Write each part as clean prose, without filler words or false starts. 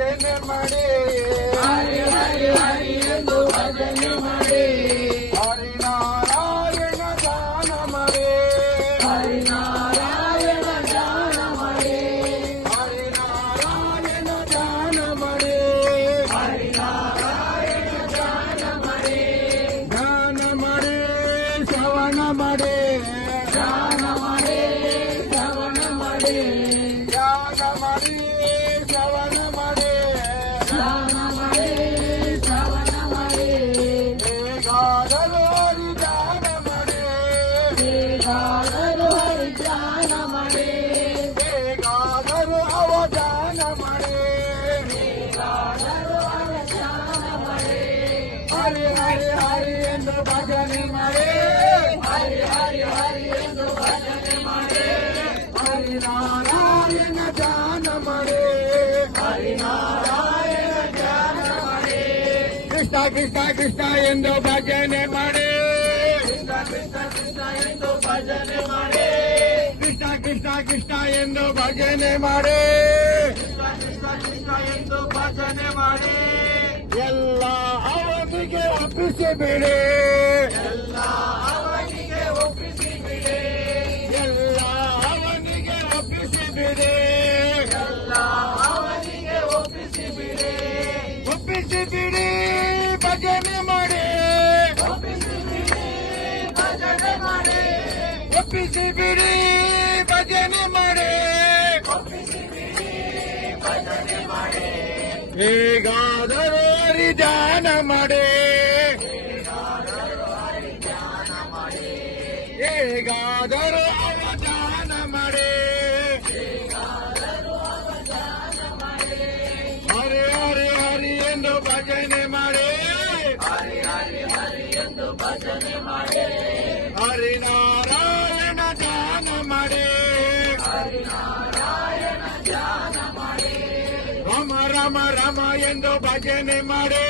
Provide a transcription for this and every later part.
ಭಜನೆ ಮಾಡಿ ಹರಿ ಹರಿ ಹರಿ ಎಂದು ಭಜನೆ ಮಾಡಿ ಹರಿನಾರಾಯಣ ಧ್ಯಾನ ಮಾಡಿ ಹರಿನಾರಾಯಣ ಧ್ಯಾನ ಮಾಡಿ ಹರಿನಾರಾಯಣ ಧ್ಯಾನ ಮಾಡಿ ಹರಿನಾರಾಯಣ ಧ್ಯಾನ ಮಾಡಿ ಧ್ಯಾನ ಮಾಡಿ ಶ್ರವಣ ಮಾಡಿ ಧ್ಯಾನ ಮಾಡಿ ಶ್ರವಣ ಮಾಡಿ ಧ್ಯಾನ ಮಾಡಿ ಶ್ರವಣ ಮಾಡಿ ಧ್ಯಾನ ಮಾಡಿ ಶ್ರವಣ ಮಾಡಿ ಹೇಗಾದರೂ ಹರಿ ಧ್ಯಾನ ಮಾಡಿ ಹೇಗಾದರೂ ಹರಿ ಧ್ಯಾನ ಮಾಡಿ ಹೇಗಾದರೂ ಅವ ಧ್ಯಾನ ಮಾಡಿ ಹೇಗಾದರೂ ಅವ ಧ್ಯಾನ ಮಾಡಿ ಹರಿ ಹರಿ ಹರಿ ಎಂದು ಭಜನೆ ಮಾಡಿ ಹರಿ ಹರಿ ಹರಿ ಎಂದು ಭಜನೆ ಮಾಡಿ ಹರಿನಾರಾಯಣ ಧ್ಯಾನ ಮಾಡಿ ಹರಿನಾರಾಯಣ ಧ್ಯಾನ ಮಾಡಿ ಕೃಷ್ಣ ಕೃಷ್ಣ ಕೃಷ್ಣ ಎಂದು ಭಜನೆ ಮಾಡಿ ಕೃಷ್ಣ ಕೃಷ್ಣ ಕೃಷ್ಣ ಎಂದು ಭಜನೆ ಮಾಡಿ ಕೃಷ್ಣ ಕೃಷ್ಣ ಕೃಷ್ಣ ಎಂದು ಭಜನೆ ಮಾಡಿ ಕೃಷ್ಣ ಕೃಷ್ಣ ಕೃಷ್ಣ ಎಂದು ಭಜನೆ ಮಾಡಿ ಎಲ್ಲ ಅವನಿಗೆ ಒಪ್ಪಿಸಿ ಬಿಡಿ ಎಲ್ಲ ಅವನಿಗೆ ಒಪ್ಪಿಸಿ ಬಿಡಿ ಎಲ್ಲ ಅವನಿಗೆ ಒಪ್ಪಿಸಿ ಬಿಡಿ ಎಲ್ಲ ಅವನಿಗೆ ಒಪ್ಪಿಸಿ ಬಿಡಿ ಒಪ್ಪಿಸಿ ಬಿಡಿ ಭಜನೆ ಮಾಡಿ ಒಪ್ಪಿಸಿ ಬಿಡಿ ಭಜನೆ ಮಾಡಿ ಒಪ್ಪಿಸಿ ಬಿಡಿ ಭಜನೆ ಮಾಡಿ ಒಪ್ಪಿಸಿ ಬಿಡಿ ಭಜನೆ ಮಾಡಿ ಹೇಗಾದರೂ ಹರಿ ಧ್ಯಾನ ಮಾಡಿ ಹೇಗಾದರೂ ಅವಧಾನ ಮಾಡಿ ಹರಿ ಹರಿ ಹರಿ ಎಂದು ಭಜನೆ ಮಾಡಿ ಹರಿ ಹರಿ ಹರಿ ಎಂದು ಭಜನೆ ಮಾಡಿ ಹರಿನಾರಾಯಣ ಧ್ಯಾನ ಮಾಡಿ ಹರಿನಾರಾಯಣ ಧ್ಯಾನ ಮಾಡಿ ರಮ ರಮ ರಮ ಎಂದು ಭಜನೆ ಮಾಡಿ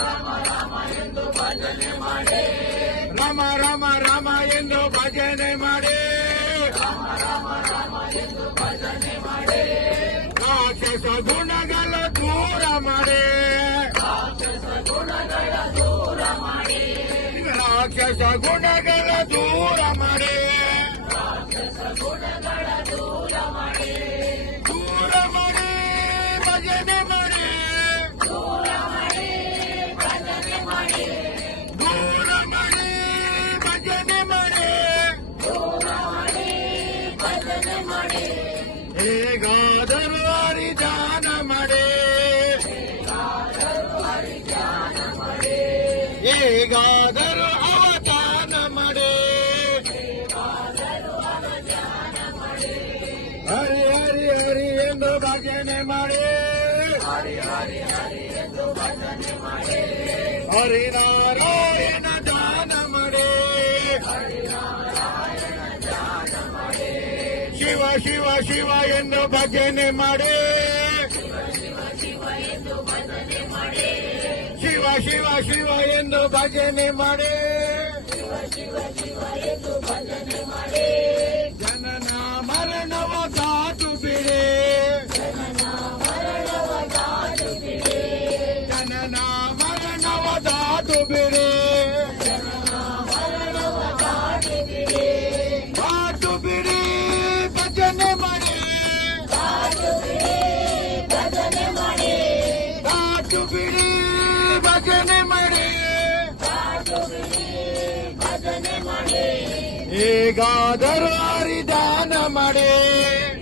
ರಮ ರಮ ಎಂದು ಭಜನೆ ಮಾಡಿ ರಮ ರಮ ರಮ ಎಂದು ಭಜನೆ ಮಾಡಿ ರಮ ರಮ ರಮ ಎಂದು ಭಜನೆ ಮಾಡಿ ರಾಕ್ಷಸ ಗುಣಗಳ ದೂರ ಮಾಡಿ ರಾಕ್ಷಸ ಗುಣಗಳ ದೂರ ಮಾಡಿ ರಾಕ್ಷಸ ಗುಣಗಳ ದೂರ ಮಾಡಿ ರಾಕ್ಷಸ ಗುಣಗಳ ದೂರ ಮಾಡಿ ದೂರ ಮಾಡಿ ಭಜನೆ ಮಾಡಿ ದೂರ ಮಾಡಿ ಭಜನೆ ಮಾಡಿ ದೂರ ಮಾಡಿ ಭಜನೆ ಮಾಡಿ ದೂರ ಮಾಡಿ ಭಜನೆ ಮಾಡಿ ಹೇಗಾದರೂ ಹರಿ ಧ್ಯಾನ ಮಾಡಿ ಹೇಗಾದರೂ ಹರಿ ಧ್ಯಾನ ಮಾಡಿ ಹೇಗಾದರೂ ಅವಧಾನ ಮಾಡಿ ಹೇಗಾದರೂ ಅವಧಾನ ಮಾಡಿ ಹರಿ ಹರಿ ಹರಿ ಎಂದು ಭಜನೆ ಮಾಡಿ ಹರಿ ಹರಿ ಹರಿ ಎಂದು ಭಜನೆ ಮಾಡಿ ಹರಿನಾರಾಯಣ ಧ್ಯಾನ ಮಾಡಿ ಹರಿನಾರಾಯಣ ಧ್ಯಾನ ಮಾಡಿ ಶಿವ ಶಿವ ಶಿವ ಎಂದು ಭಜನೆ ಮಾಡಿ ಶಿವ ಶಿವ ಶಿವ ಎಂದು ಭಜನೆ ಮಾಡಿ ಶಿವ ಶಿವ ಶಿವ ಎಂದು ಭಜನೆ ಮಾಡಿ ಶಿವ ಶಿವ ಶಿವ ಎಂದು ಭಜನೆ ಮಾಡಿ ಜನನ ಮರಣವ ದಾಟು ಬಿಡಿ ಜನನ ಮರಣವ ದಾಟು ಬಿಡಿ ಜನನ ಮರಣವ ದಾಟು ಬಿಡಿ ಜನನ ಮರಣವ ದಾಟು ಬಿಡಿ ದಾಟು ಬಿಡಿ ಭಜನೆ ಮಾಡಿ ದಾಟು ಬಿಡಿ ಭಜನೆ ಮಾಡಿ ದಾಟು ಬಿಡಿ ಭಜನೆ ಮಾಡಿ ದಾಟು ಬಿಡಿ ಭಜನೆ ಮಾಡಿ ಹೇಗಾದರೂ ಹರಿ ಧ್ಯಾನ ಮಾಡಿ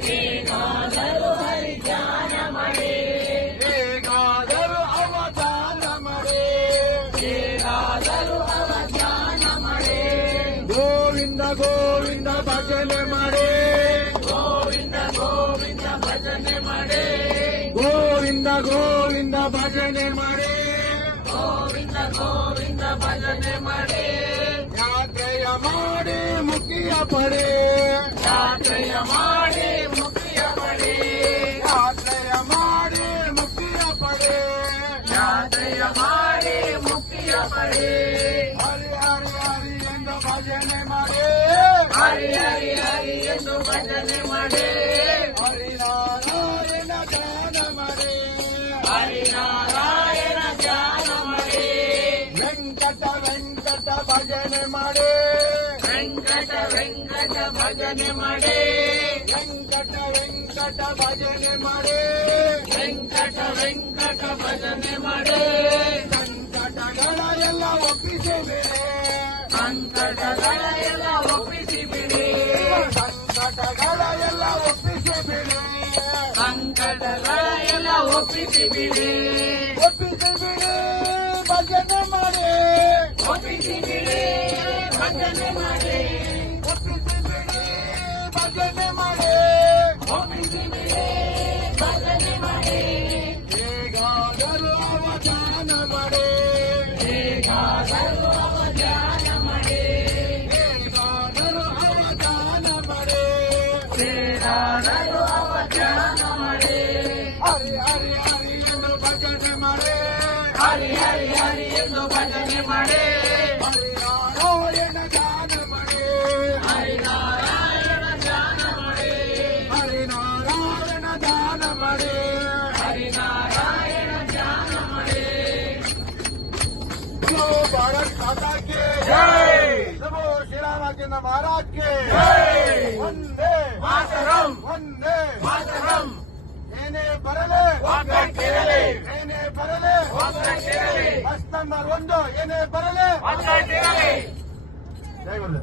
ಹೇಗಾದರೂ ಹರಿ ಧ್ಯಾನ ಮಾಡಿ ಹೇಗಾದರೂ ಅವಧಾನ ಮಾಡಿ ಹೇಗಾದರೂ ಅವಧಾನ ಮಾಡಿ ಗೋವಿಂದ ಗೋವಿಂದ ಭಜನೆ ಮಾಡಿ ಗೋವಿಂದ ಗೋವಿಂದ ಭಜನೆ ಮಾಡಿ ಗೋವಿಂದ ಗೋವಿಂದ ಭಜನೆ ಮಾಡಿ ಗೋವಿಂದ ಗೋವಿಂದ ಭಜನೆ ಮಾಡಿ ಯಾತ್ರೆಯ ಮಾಡಿ ಮುಕ್ತಿಯ ಪಡೆ ಯಾತ್ರೆಯ ಮಾಡಿ ಮುಕ್ತಿಯ ಪಡೆ ಯಾತ್ರೆಯ ಮಾಡಿ ಮುಕ್ತಿಯ ಪಡೆ ಯಾತ್ರೆಯ ಮಾಡಿ ಮುಕ್ತಿಯ ಪಡೆ ಹರಿ ಹರಿ ಹರಿ ಎಂದು ಭಜನೆ ಮಾಡಿ ಹರಿ ಹರಿ ಹರಿ ಎಂದು ಭಜನೆ ಮಾಡಿ ಹರಿನಾರಾಯಣ ಧ್ಯಾನ ಮಾಡಿ ವೆಂಕಟ ಭಜನೆ ಮಾಡಿ ವೆಂಕಟ ವೆಂಕಟ ಭಜನೆ ಮಾಡಿ ವೆಂಕಟ ವೆಂಕಟ ಭಜನೆ ಮಾಡಿ ಸಂಕಟಗಳ ಎಲ್ಲ ಒಪ್ಪಿಸಿ ಬಿಡಿ ಸಂಕಟಗಳ ಎಲ್ಲ ಒಪ್ಪಿಸಿ ಬಿಡಿ ಸಂಕಟಗಳ ಎಲ್ಲ ಒಪ್ಪಿಸಿ ಬಿಡಿ ಸಂಕಟಗಳ ಎಲ್ಲ ಒಪ್ಪಿಸಿ ಬಿಡಿ ಒಪ್ಪಿಸಿ ಬಿಡಿ ಭಜನೆ ಮಾಡಿ ಒಪ್ಪಿಸಿ ಬಿಡಿ ಭಜನೆ ಮಾಡಿ ಒಪ್ಪಿಸಿ ಬಿಡಿ ಭಜನೆ ಮಾಡಿ ಒಪ್ಪಿಸಿ ಬಿಡಿ ಭಜನೆ ಮಾಡಿ ಹೇಗಾದರೂ ಅವಧಾನ ಮಾಡಿ ಹೇಗಾದರೂ ಅವಧಾನ ಮಾಡಿ ಹೇಗಾದರೂ ಅವಧಾನ ಮಾಡಿ ಹೇಗಾದರೂ ಅವಧಾನ ಮಾಡಿ ಹರಿ ಹರಿ ಹರಿ ಎಂದು ಭಜನೆ ಮಾಡಿ ಹರಿ ಹರಿ ಹರಿ ಎಂದು ಭಜನೆ ಮಾಡಿ ಹರಿನಾರಾಯಣ ಗಾನ ಮಾಡಿ ಹರಿನಾರಾಯಣ ಗಾನ ಮಾಡಿ ಹರಿನಾರಾಯಣ ಗಾನ ಮಾಡಿ ಹರಿನಾರಾಯಣ ಗಾನ ಮಾಡಿ ಜೋ ಭಾರತ್ ಮಾತಾ ಕಿ ಜೈ ಜೋ ಶ್ರೀ ರಾಮಚಂದ್ರ ಮಹಾರಾಜ್ ಕಿ ಜೈ ವಂದೇ ಮಾತರಂ ವಂದೇ ಮಾತರಂ ಏನೇ ಬರಲಿ ಒಗ್ಗಟ್ಟಿರಲಿ ಏನೇ ಬರಲಿ ಒಗ್ಗಟ್ಟಿರಲಿ ಬಸ್ ನಂಬರ್ 1 ಏನೇ ಬರಲಿ ಒಗ್ಗಟ್ಟಿರಲಿ ಜೈ ಗುರು